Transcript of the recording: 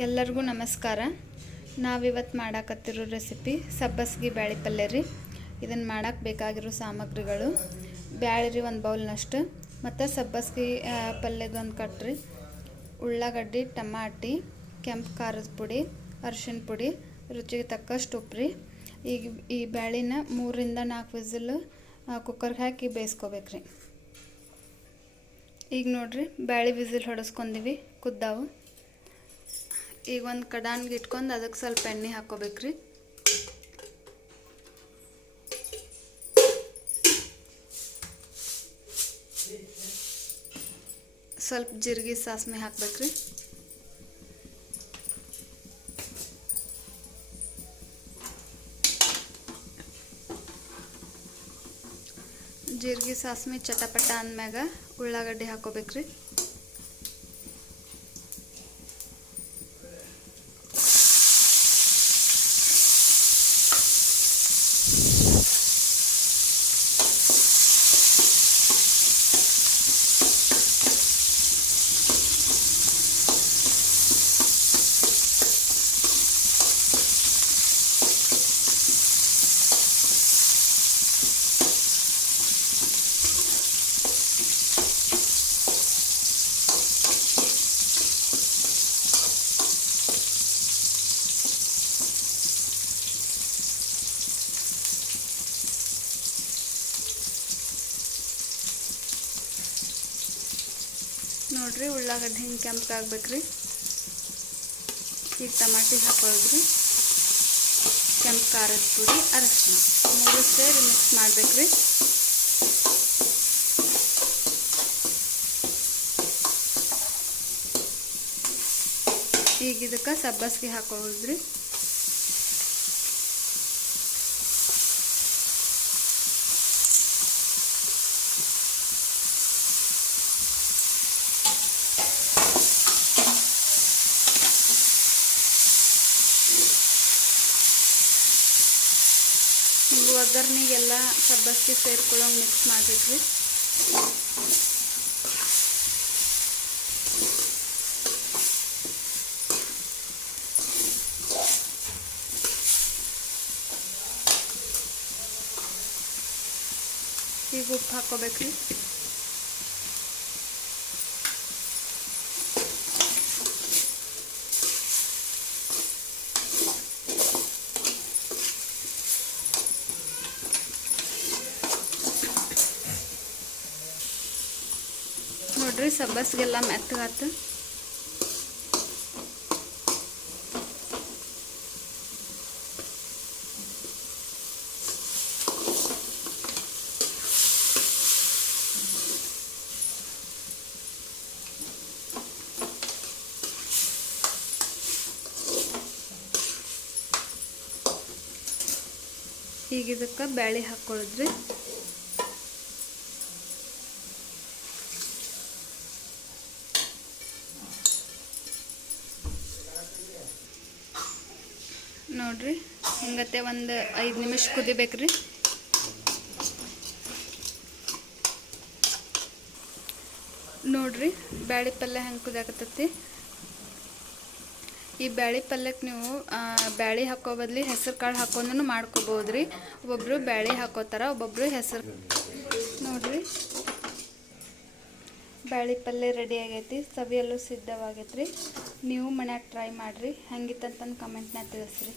ಎಲ್ಲರಿಗೂ ನಮಸ್ಕಾರ. ನಾವಿವತ್ತು ಮಾಡಾಕತ್ತಿರೋ ರೆಸಿಪಿ ಸಬ್ಬಸ್ಗೆ ಬ್ಯಾಳಿ ಪಲ್ಯ ರೀ. ಇದನ್ನು ಮಾಡಕ್ಕೆ ಬೇಕಾಗಿರೋ ಸಾಮಗ್ರಿಗಳು: ಬ್ಯಾಳಿ ರೀ 1 ಬೌಲ್ನಷ್ಟು, ಮತ್ತು ಸಬ್ಬಸ್ಗೆ ಪಲ್ಯದ ಒಂದು ಕಟ್ರಿ, ಉಳ್ಳಾಗಡ್ಡಿ, ಟಮಾಟಿ, ಕೆಂಪು ಖಾರದ ಪುಡಿ, ಅರಿಶಿನ ಪುಡಿ, ರುಚಿಗೆ ತಕ್ಕಷ್ಟು ಉಪ್ಪು ರೀ. ಈಗ ಈ ಬ್ಯಾಳಿನ 3 ರಿಂದ 4 ವಿಸಿಲ್ ಕುಕ್ಕರ್ಗೆ ಹಾಕಿ ಬೇಯಿಸ್ಕೋಬೇಕ್ರಿ. ಈಗ ನೋಡ್ರಿ, ಬ್ಯಾಳಿ ವಿಸಿಲ್ ಹೊಡೆಸ್ಕೊಂಡಿವಿ, ಕುದ್ದಾವು. ಈಗ ಒಂದು ಕಡಾನ್ಗೆ ಇಟ್ಕೊಂಡು ಅದಕ್ಕೆ ಸ್ವಲ್ಪ ಎಣ್ಣೆ ಹಾಕ್ಕೋಬೇಕ್ರಿ. ಸ್ವಲ್ಪ ಜೀರಿಗೆ ಸಾಸಿವೆ ಹಾಕ್ಬೇಕ್ರಿ. ಜೀರಿಗೆ ಸಾಸಿವೆ ಚಟಪಟ ಅಂದ್ಮ್ಯಾಗ ಉಳ್ಳಾಗಡ್ಡಿ ಹಾಕ್ಕೋಬೇಕ್ರಿ. ನೋಡ್ರಿ, ಉಳ್ಳಾಗಡ್ಡಿ ಹಿಂಗೆ ಕೆಂಪಗಾಗ್ಬೇಕ್ರಿ. ಈಗ ಟಮಾಟಿ ಹಾಕೊಳ್ಳೋದ್ರಿ, ಕೆಂಪು ಖಾರದ ಪುಡಿ, ಅರಿಶಿನ 3 ಸೇರಿ ಮಿಕ್ಸ್ ಮಾಡ್ಬೇಕ್ರಿ. ಈಗ ಇದಕ್ಕೆ ಸಬ್ಬಸ್ಗೆ ಹಾಕೊಳ್ಳೋದ್ರಿ. ಒಗ್ಗರ್ನಿಗೆಲ್ಲ ಸಬ್ಬಸ್ಗೆ ಸೇರ್ಕೊಳ್ಳೋಂಗೆ ಮಿಕ್ಸ್ ಮಾಡಬೇಕ್ರಿ. ಈಗ ಉಪ್ಪು ಹಾಕ್ಕೋಬೇಕ್ರಿ. ನೋಡ್ರಿ, ಸಬ್ಬಸ್ಗೆಲ್ಲ ಮೆತ್ತಗಾತು. ಈಗ ಇದಕ್ಕೆ ಬ್ಯಾಳಿ ಹಾಕ್ಕೊಳ್ಳೋದ್ರಿ. ನೋಡ್ರಿ, ಹಿಂಗತ್ತೆ ಒಂದು 5 ನಿಮಿಷ ಕುದಿಬೇಕ್ರಿ. ನೋಡ್ರಿ, ಬ್ಯಾಳಿ ಪಲ್ಯ ಹೆಂಗೆ ಕುದಿಯಾಕತ್ತೈತಿ. ಈ ಬ್ಯಾಳಿ ಪಲ್ಯಕ್ಕೆ ನೀವು ಬ್ಯಾಳಿ ಹಾಕೋ ಬದಲಿ ಹೆಸರು ಕಾಳು ಹಾಕೊಂಡು ಮಾಡ್ಕೋಬೋದ್ರಿ. ಒಬ್ಬೊಬ್ರು ಬ್ಯಾಳಿ ಹಾಕೋತಾರ, ಒಬ್ಬೊಬ್ರು ಹೆಸರು. ನೋಡ್ರಿ, ಬ್ಯಾಳಿ ಪಲ್ಯ ರೆಡಿ ಆಗೈತಿ, ಸವಿಯಲು ಸಿದ್ಧವಾಗೈತ್ರಿ. ನೀವು ಮನ್ಯಾಗ ಟ್ರೈ ಮಾಡಿರಿ. ಹೆಂಗಿತ್ತಂತಂದು ಕಮೆಂಟ್ನಾಗ ತಿಳಿಸ್ರಿ.